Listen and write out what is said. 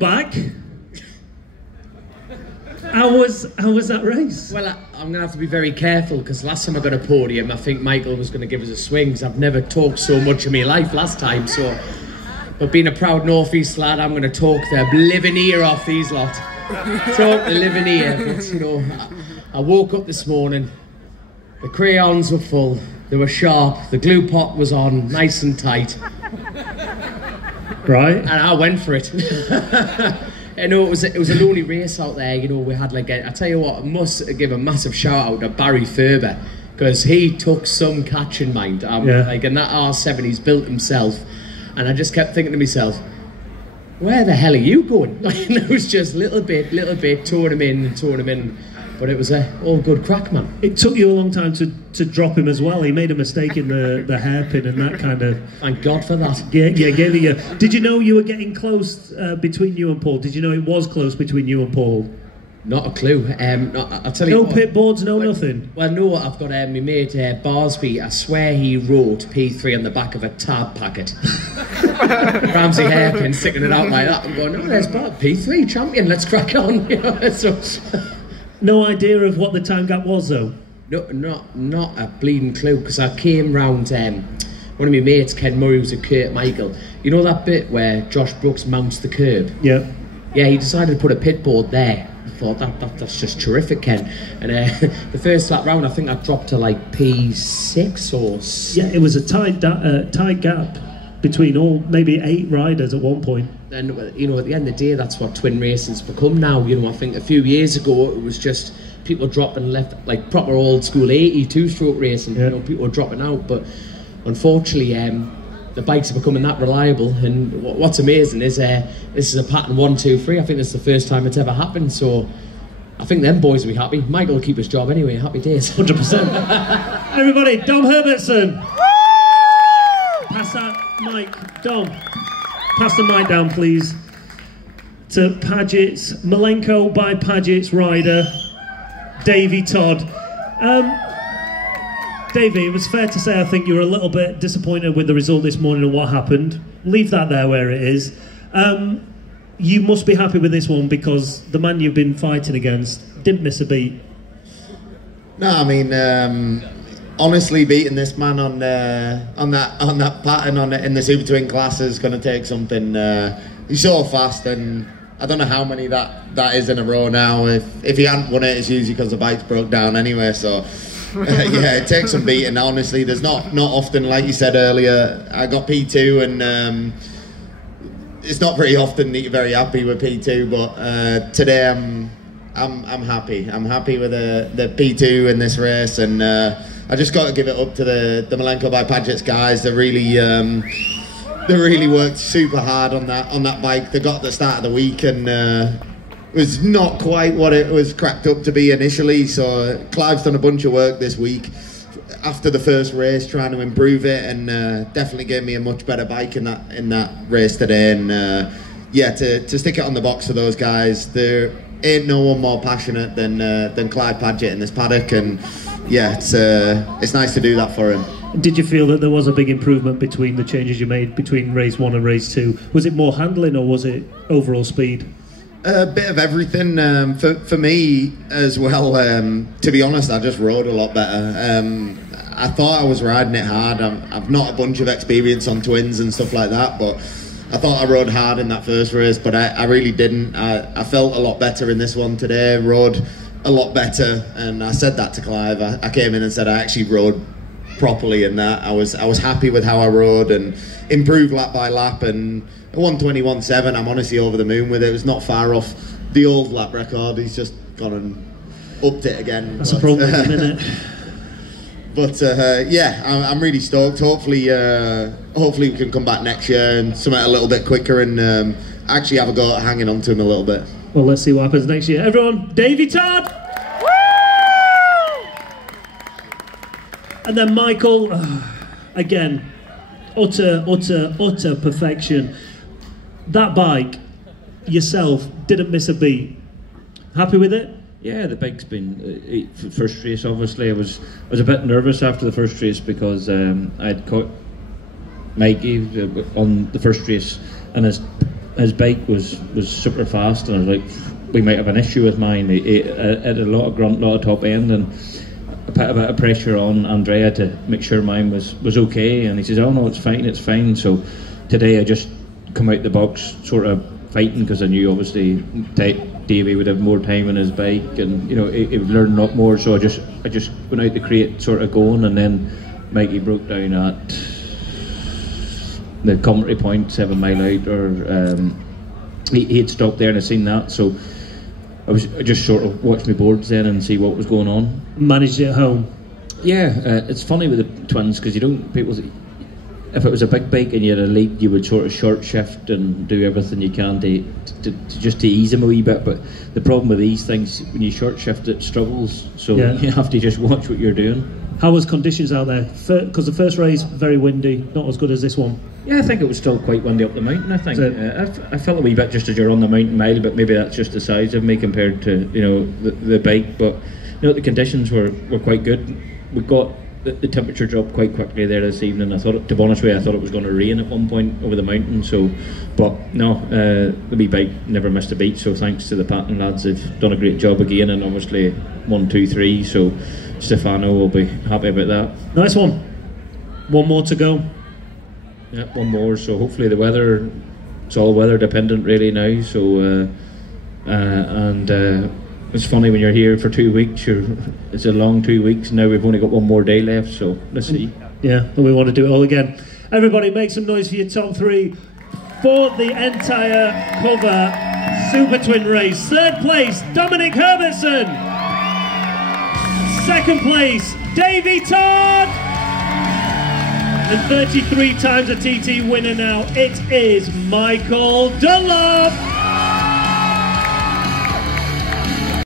Back. How was that race? Well, I'm going to have to be very careful because last time I got a podium, I think Michael was going to give us a swing because I've never talked so much in my life last time. So, but being a proud North East lad, I'm going to talk the living ear off these lot. Talk the living ear. But, you know, I woke up this morning, the crayons were full, they were sharp, the glue pot was on, nice and tight. Right. And I went for it. You know, it was a lonely race out there. You know, we had like I tell you what, I must give a massive shout out to Barry Ferber because he took some catching mind. Like in that R7 he's built himself, and I just kept thinking to myself, where the hell are you going? And it was just little bit, towing him in. But it was all good crack, man. It took you a long time to drop him as well. He made a mistake in the hairpin and that kind of... Thank God for that. Yeah, gave you... Did you know you were getting close between you and Paul? Did you know it was close between you and Paul? Not a clue. I'll tell you no what, pit boards, nothing? Well, no, I've got my mate Barsby. I swear he wrote P3 on the back of a tab packet. Ramsey hairpin, sticking it out like that. I'm going, oh, there's P3, champion, let's crack on. You know, so... No idea of what the time gap was, though? No, not a bleeding clue, because I came round, one of my mates, Ken Murray, was a Kurt Michael. You know that bit where Josh Brooks mounts the curb? Yeah. Yeah, he decided to put a pit board there. I thought, that's just terrific, Ken. And the first lap round, I think I dropped to like P6 or 6. Yeah, it was a tight gap between maybe 8 riders at one point. And, you know, at the end of the day, that's what twin racing's become now. You know, I think a few years ago, it was just people dropping left, like proper old school 82-stroke racing. Yeah. You know, people were dropping out. But unfortunately, the bikes are becoming that reliable. And what's amazing is this is a pattern 1, 2, 3. I think this is the first time it's ever happened. So I think them boys will be happy. Michael will keep his job anyway. Happy days. 100%. Everybody, Dom Herbertson. Pass that mic, Dom. Pass the mic down, please, to Paget's, Malenko by Paget's rider, Davey Todd. Davey, it was fair to say I think you were a little bit disappointed with the result this morning and what happened. Leave that there where it is. You must be happy with this one because the man you've been fighting against didn't miss a beat. No, I mean... honestly, beating this man on that pattern in the Supertwin class is going to take something. He's so fast, and I don't know how many that is in a row now. If he hadn't won it, it's usually because the bike's broke down anyway. So yeah, it takes some beating. Honestly, there's not often, like you said earlier. I got P2, and it's not very often that you're very happy with P2. But today I'm happy. I'm happy with the P2 in this race, and I just got to give it up to the Malenko by Paget's guys. They really worked super hard on that bike. They got at the start of the week, and it was not quite what it was cracked up to be initially. So Clive's done a bunch of work this week after the first race, trying to improve it, and definitely gave me a much better bike in that race today. And yeah, to stick it on the box for those guys, there ain't no one more passionate than Clive Paget in this paddock, and yeah, it's nice to do that for him. Did you feel that there was a big improvement between the changes you made between race 1 and race 2? Was it more handling or was it overall speed? A bit of everything. For me as well, to be honest, I just rode a lot better. I thought I was riding it hard. I've not a bunch of experience on twins and stuff like that, but I thought I rode hard in that first race, but I really didn't. I felt a lot better in this one today, rode a lot better, and I said that to Clive. I came in and said I actually rode properly in that. I was happy with how I rode and improved lap by lap, and at 1:21.7 I'm honestly over the moon with it. It was not far off the old lap record. He's just gone and upped it again. That's a problem, isn't it? But yeah, I'm really stoked. Hopefully we can come back next year and something a little bit quicker and actually have a go at hanging on to him a little bit. Well, let's see what happens next year. Everyone, Davey Todd! Woo! And then Michael, again, utter perfection. That bike, yourself, didn't miss a beat. Happy with it? Yeah, the bike's been first race. Obviously, I was a bit nervous after the first race because I'd caught Mikey on the first race, and his his bike was super fast, and I was like, we might have an issue with mine. It had a lot of grunt, a lot of top end, and I put a bit of pressure on Andrea to make sure mine was okay, and he says, oh no, it's fine. So today I just come out the box sort of fighting, because I knew obviously Davey would have more time on his bike, and you know he would learn a lot more. So I just went out the crate sort of going, and then Mikey broke down at the commentary point 7 mile out, or he had stopped there, and I seen that, so I just sort of watched my boards then and see what was going on. Managed it at home. Yeah, it's funny with the twins, because if it was a big bike and you had a lead, you would sort of short shift and do everything you can to just to ease them a wee bit. But the problem with these things, when you short shift, it struggles. So you have to just watch what you're doing. How was conditions out there? Because the first race, very windy, not as good as this one. Yeah, I think it was still quite windy up the mountain. I think I felt a wee bit just as you're on the mountain mile, but maybe that's just the size of me compared to the bike. But the conditions were quite good. We got the temperature dropped quite quickly there this evening. I thought, to be honest with you, I thought it was going to rain at one point over the mountain. So, but no, the wee bike never missed a beat. So thanks to the Patton lads, they've done a great job again, and obviously 1, 2, 3. So Stefano will be happy about that. Nice one. One more to go. Yeah, one more. So hopefully the weather, it's all weather dependent really now. So it's funny when you're here for 2 weeks. It's a long 2 weeks. Now we've only got one more day left, so let's see. Yeah, and we want to do it all again. Everybody, make some noise for your top 3 for the entire cover Supertwin race. 3rd place, Dominic Herbertson. 2nd place, Davey Todd. And 33 times a TT winner now, it is Michael Dunlop.